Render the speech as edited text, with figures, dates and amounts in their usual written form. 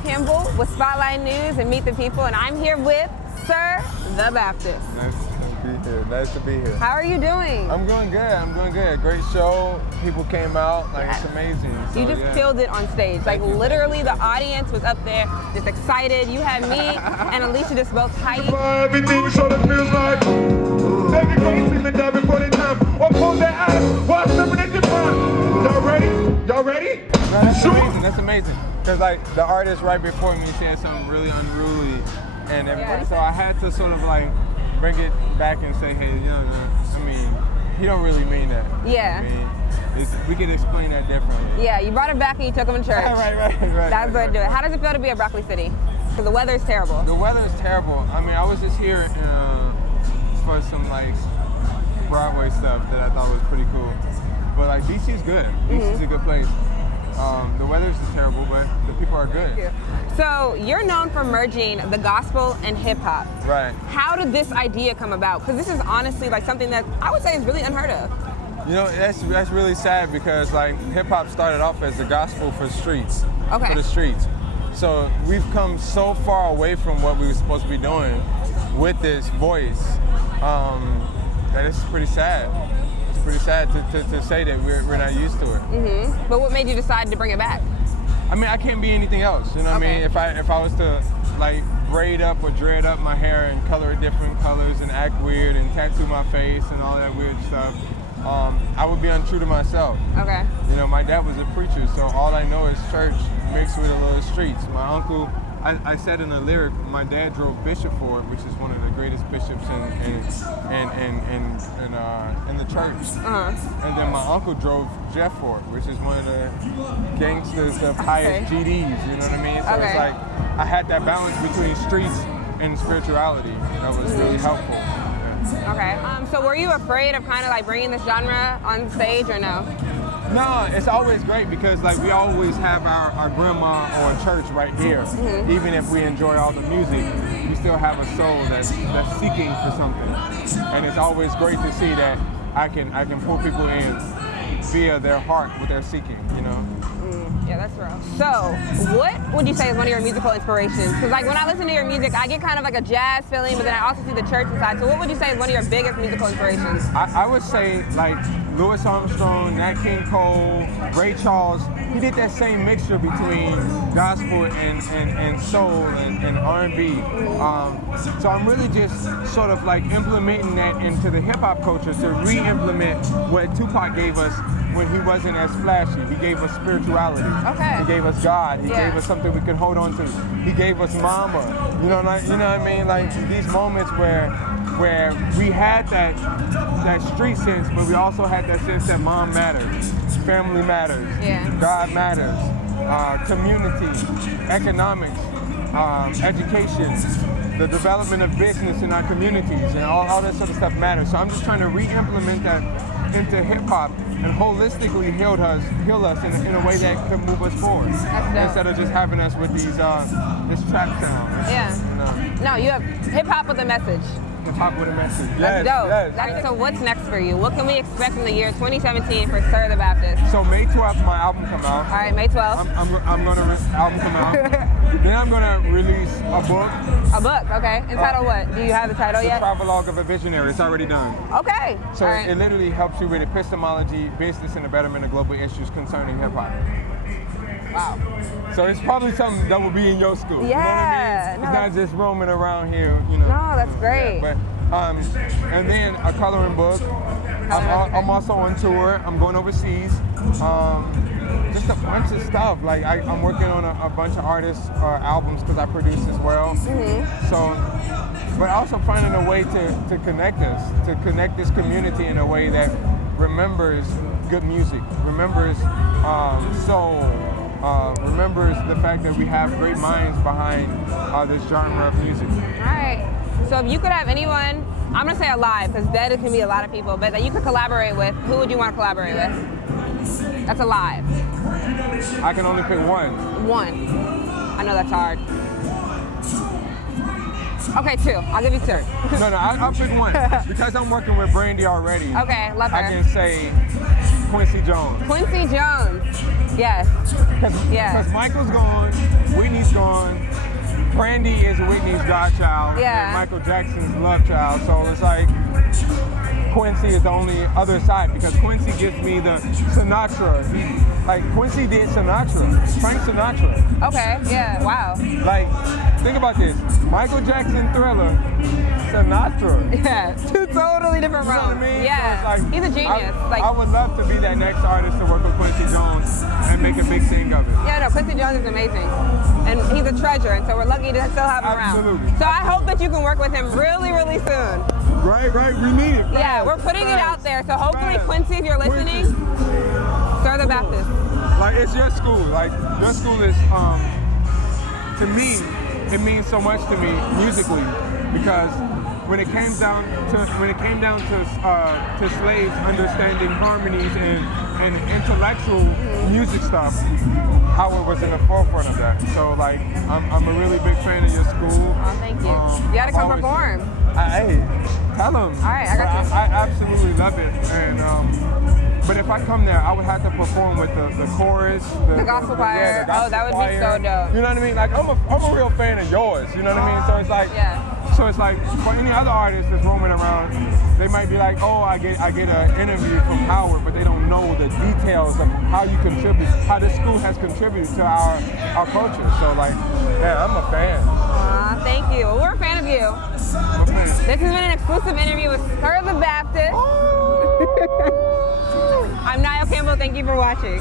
Nayo Campbell with Spotlight News and Meet the People, and I'm here with Sir the Baptist. Nice to be here. Nice to be here. How are you doing? I'm doing good. I'm doing good. Great show. People came out. Like, it's amazing. You just killed it on stage. Like, literally, the audience was up there just excited. You had me and Alicia just both hyped. Everything sort of feels like they can't see me down before they time. Or pull their eyes while stepping at the front. Y'all ready? Y'all ready? No, that's amazing. That's amazing. Because, like, the artist right before me said something really unruly, and everybody, so I had to sort of, like, bring it back and say, hey, you know, I mean, he don't really mean that. Yeah. I mean, we can explain that differently. Yeah, you brought him back and you took him to church. right. That's what I do it. How does it feel to be at Broccoli City? Because the weather is terrible. The weather is terrible. I mean, I was just here for some, like, Broadway stuff that I thought was pretty cool. But, like, DC is good. DC is a good place. The weather's just terrible, but the people are good. So you're known for merging the gospel and hip hop. Right. How did this idea come about? Because this is honestly like something that I would say is really unheard of. You know, that's really sad because like hip hop started off as the gospel for streets. Okay. For the streets. So we've come so far away from what we were supposed to be doing with this voice that it's pretty sad. Pretty sad to say that we're not used to it. But what made you decide to bring it back? I mean, I can't be anything else. You know what I mean? If I was to like braid up or dread up my hair and color it different colors and act weird and tattoo my face and all that weird stuff, I would be untrue to myself. Okay. You know, my dad was a preacher, so all I know is church mixed with a little streets. My uncle, I said in a lyric, my dad drove Bishop Ford, which is one of the greatest bishops in the church. And then my uncle drove Jeff Ford, which is one of the gangsters of highest GDs. You know what I mean? So it's like I had that balance between streets and spirituality. That was really helpful. Yeah. Okay. So were you afraid of kind of like bringing this genre on stage or no? No, it's always great because like we always have our grandma or church right here. Even if we enjoy all the music, we still have a soul that's seeking for something. And it's always great to see that I can pull people in via their heart, what they're seeking, you know? Yeah, that's rough. So, what would you say is one of your musical inspirations? Because like when I listen to your music, I get kind of like a jazz feeling, but then I also see the church inside. So what would you say is one of your biggest musical inspirations? I would say like Louis Armstrong, Nat King Cole, Ray Charles. He did that same mixture between gospel and soul and R&B. So I'm really just sort of like implementing that into the hip hop culture to re-implement what Tupac gave us when he wasn't as flashy. He gave us spirituality. Okay. He gave us God. He gave us something we could hold on to. He gave us mama. You know what I mean? Like these moments where we had that street sense, but we also had that sense that mom matters, family matters, God matters, community, economics, education, the development of business in our communities, and all that sort of stuff matters. So I'm just trying to re-implement that into hip hop and holistically heal us in a way that could move us forward. Instead of just having us with these this trap sound. No, you have hip hop with a message. Hip hop with a message. That's dope. So what's next for you? What can we expect in the year 2017 for Sir the Baptist? So May 12th, my album come out. All right, May 12th. I'm gonna album come out. Then I'm gonna release a book. A book, okay. Entitled what? Do you have the title yet? The Travelogue of a Visionary. It's already done. Okay. So it literally helps you with epistemology, business, and the betterment of global issues concerning hip hop. Wow. So it's probably something that will be in your school. Yeah. You know what I mean? It's not just roaming around here, you know. No, that's great. Yeah, but and then a coloring book. I'm also on tour. I'm going overseas. Just a bunch of stuff. Like I'm working on a bunch of artists' albums because I produce as well. So, but also finding a way to connect us, to connect this community in a way that remembers good music, remembers soul, remembers the fact that we have great minds behind this genre of music. All right. So if you could have anyone, I'm gonna say alive because dead it can be a lot of people, but that you could collaborate with, who would you want to collaborate with? That's alive. I can only pick one. One. I know that's hard. Okay, two. I'll give you two. No, I'll pick one because I'm working with Brandy already. Okay, love her. I can say Quincy Jones. Quincy Jones. Yes. Yeah. Because Michael's gone, Whitney's gone, Brandy is Whitney's godchild, Yeah. and Michael Jackson's love child. So it's like Quincy is the only other side because Quincy gives me the Sinatra. Quincy did Sinatra, Frank Sinatra. Okay, yeah, wow. Like, think about this. Michael Jackson, Thriller, Sinatra. Yeah, two totally different You know roles. what I mean? Yeah, So it's like, he's a genius. I would love to be that next artist to work with Quincy Jones and make a big thing of it. Yeah, no, Quincy Jones is amazing. And he's a treasure, and so we're lucky to still have him Absolutely. around. So I hope that you can work with him really, really soon. Right, we need it. Yeah, Fast, we're putting it fast, out there. So hopefully, fast. Quincy, if you're listening, Sir the Baptist. Like, it's your school. Like, your school is, to me, it means so much to me musically because when it came down to slaves understanding harmonies and intellectual music stuff, Howard was in the forefront of that. So like, I'm a really big fan of your school. Oh, thank you. You gotta come perform. Hey, tell them. All right, I got you. I absolutely love it, and but if I come there, I would have to perform with the chorus, The gospel choir. the gospel Oh, that would be choir. so dope. You know what I mean? Like I'm a real fan of yours. You know what I mean? So it's like, Yeah. So it's like for any other artist that's roaming around, they might be like, oh, I get an interview from Howard, but they don't know the details of how you contribute, how this school has contributed to our culture. So like, yeah, I'm a fan. Thank you. Well, we're a fan of you. I'm a fan. This has been an exclusive interview with Sir the Baptist. I'm Nayo Campbell. Thank you for watching.